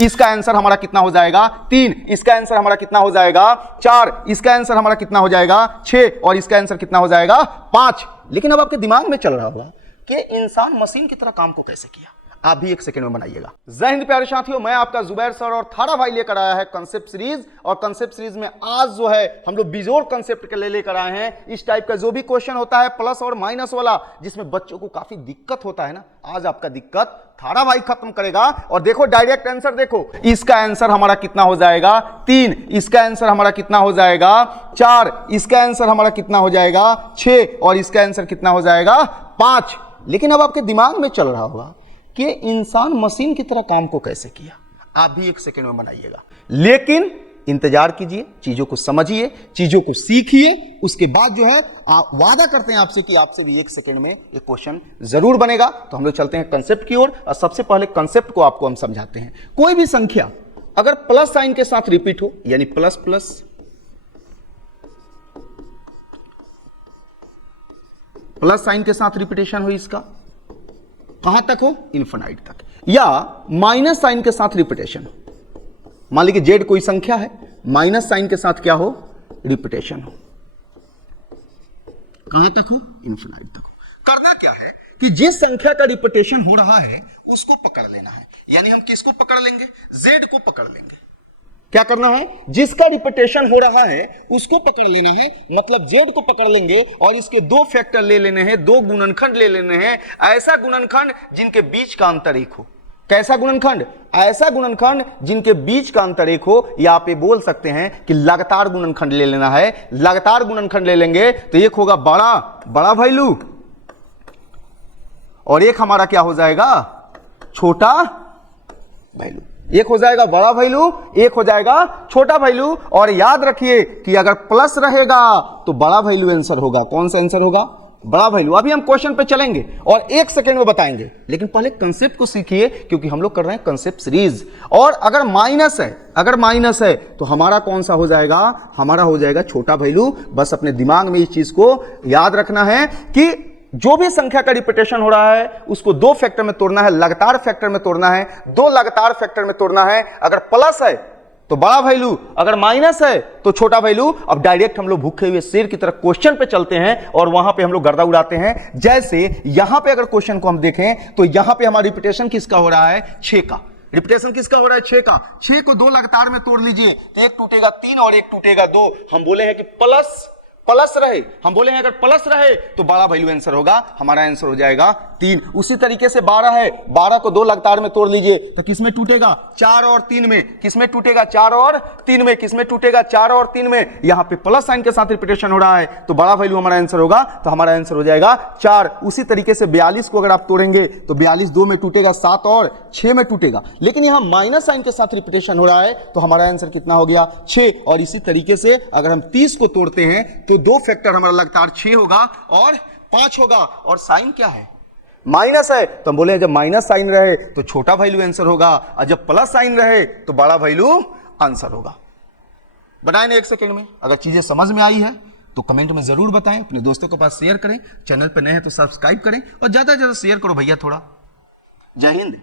इसका आंसर हमारा कितना हो जाएगा 3, इसका आंसर हमारा कितना हो जाएगा 4, इसका आंसर हमारा कितना हो जाएगा 6 और इसका आंसर कितना हो जाएगा 5। लेकिन अब आपके दिमाग में चल रहा होगा कि इंसान मशीन की तरह काम को कैसे किया। आप भी एक सेकंड में बनाइएगा। जय हिंद प्यारे साथियों, मैं आपका जुबैर सर और थारा भाई लेकर आया है कंसेप्ट सीरीज। और कंसेप्ट सीरीज में आज जो है हम लोग बिजोड़ कंसेप्ट के लेकर आए हैं। इस टाइप का जो भी क्वेश्चन होता है प्लस और माइनस वाला, जिसमें बच्चों को काफी दिक्कत होता है ना, आज आपका दिक्कत थारा भाई खत्म करेगा। और देखो डायरेक्ट आंसर देखो, इसका आंसर हमारा कितना हो जाएगा 3, इसका आंसर हमारा कितना हो जाएगा 4, इसका आंसर हमारा कितना हो जाएगा 6 और इसका आंसर कितना हो जाएगा 5। लेकिन अब आपके दिमाग में चल रहा होगा कि इंसान मशीन की तरह काम को कैसे किया। आप भी एक सेकंड में बनाइएगा, लेकिन इंतजार कीजिए, चीजों को समझिए, चीजों को सीखिए, उसके बाद जो है वादा करते हैं आपसे कि आपसे भी एक सेकंड में एक क्वेश्चन जरूर बनेगा। तो हम लोग चलते हैं कंसेप्ट की ओर और सबसे पहले कंसेप्ट को आपको हम समझाते हैं। कोई भी संख्या अगर प्लस साइन के साथ रिपीट हो, यानी प्लस प्लस प्लस साइन के साथ रिपीटेशन हो, इसका कहां तक हो, इन्फिनाइट तक, या माइनस साइन के साथ रिपीटेशन हो। मान लीजिए जेड कोई संख्या है, माइनस साइन के साथ क्या हो, रिपीटेशन हो, कहां तक हो, इन्फिनाइट तक हो। करना क्या है कि जिस संख्या का रिपीटेशन हो रहा है उसको पकड़ लेना है। यानी हम किसको पकड़ लेंगे, जेड को पकड़ लेंगे। क्या करना है, जिसका रिपीटेशन हो रहा है उसको पकड़ लेना है, मतलब जेड को पकड़ लेंगे और इसके दो फैक्टर ले लेने हैं, दो गुणनखंड ले लेने हैं, ऐसा गुणनखंड जिनके बीच का अंतर एक हो। कैसा गुणनखंड, ऐसा गुणनखंड जिनके बीच का अंतर एक हो, या आप ये बोल सकते हैं कि लगातार गुणनखंड ले लेना है। लगातार गुणनखंड ले लेंगे तो एक होगा बड़ा वैल्यू और एक हमारा क्या हो जाएगा, छोटा वैल्यू। एक हो जाएगा बड़ा वैल्यू, एक हो जाएगा छोटा वैल्यू। और याद रखिए कि अगर प्लस रहेगा तो बड़ा वैल्यू आंसर होगा। कौन सा आंसर होगा, बड़ा वैल्यू। अभी हम क्वेश्चन पे चलेंगे और एक सेकेंड में बताएंगे, लेकिन पहले कंसेप्ट को सीखिए, क्योंकि हम लोग कर रहे हैं कंसेप्ट सीरीज। और अगर माइनस है तो हमारा कौन सा हो जाएगा, हमारा हो जाएगा छोटा वैल्यू। बस अपने दिमाग में इस चीज को याद रखना है कि जो भी संख्या का रिपीटेशन हो रहा है उसको दो फैक्टर में तोड़ना है, लगातार फैक्टर में तोड़ना है, दो लगातार फैक्टर में तोड़ना है। अगर प्लस है तो बड़ा वैल्यू, अगर माइनस है तो छोटा वैल्यू। अब डायरेक्ट हम लोग भूखे हुए शेर की तरह क्वेश्चन पे चलते हैं और वहां पे हम लोग गर्दा उड़ाते हैं। जैसे यहां पे अगर क्वेश्चन को हम देखें तो यहां पे हमारा रिपीटेशन किसका हो रहा है, 6 का। रिपीटेशन किसका हो रहा है, 6 का। 6 को दो लगातार में तोड़ लीजिए तो एक टूटेगा 3 और एक टूटेगा 2। हम बोले हैं कि प्लस रहे, हम बोले हैं अगर प्लस रहे तो बड़ा वैल्यू आंसर होगा, हमारा आंसर हो जाएगा 3। उसी तरीके से 12 है, 12 को दो लगातार में तोड़ लीजिए तो किसमें टूटेगा, 4 और 3 में। किसमें टूटेगा, 4 और 3 में। किसमें टूटेगा, 4 और 3 में। यहां पे प्लस साइन के साथ रिपीटेशन हो रहा है तो बड़ा वैल्यू हमारा आंसर होगा, तो हमारा आंसर हो जाएगा 4। उसी तरीके से 42 को अगर आप तोड़ेंगे तो 42 2 में टूटेगा, 7 और 6 में टूटेगा। लेकिन यहां माइनस साइन के साथ रिपीटेशन हो रहा है तो हमारा आंसर कितना हो गया, 6। और इसी तरीके से अगर हम 30 को तोड़ते हैं तो दो फैक्टर हमारा लगातार 6 होगा और 5 होगा। और साइन क्या है, माइनस है, तो हम बोले जब माइनस साइन रहे तो छोटा वैल्यू आंसर होगा, और जब प्लस साइन रहे तो बड़ा वैल्यू आंसर होगा। बताएं ना एक सेकंड में। अगर चीजें समझ में आई है तो कमेंट में जरूर बताएं, अपने दोस्तों के पास शेयर करें, चैनल पर नए हैं तो सब्सक्राइब करें और ज्यादा से ज्यादा शेयर करो भैया थोड़ा। जय हिंद।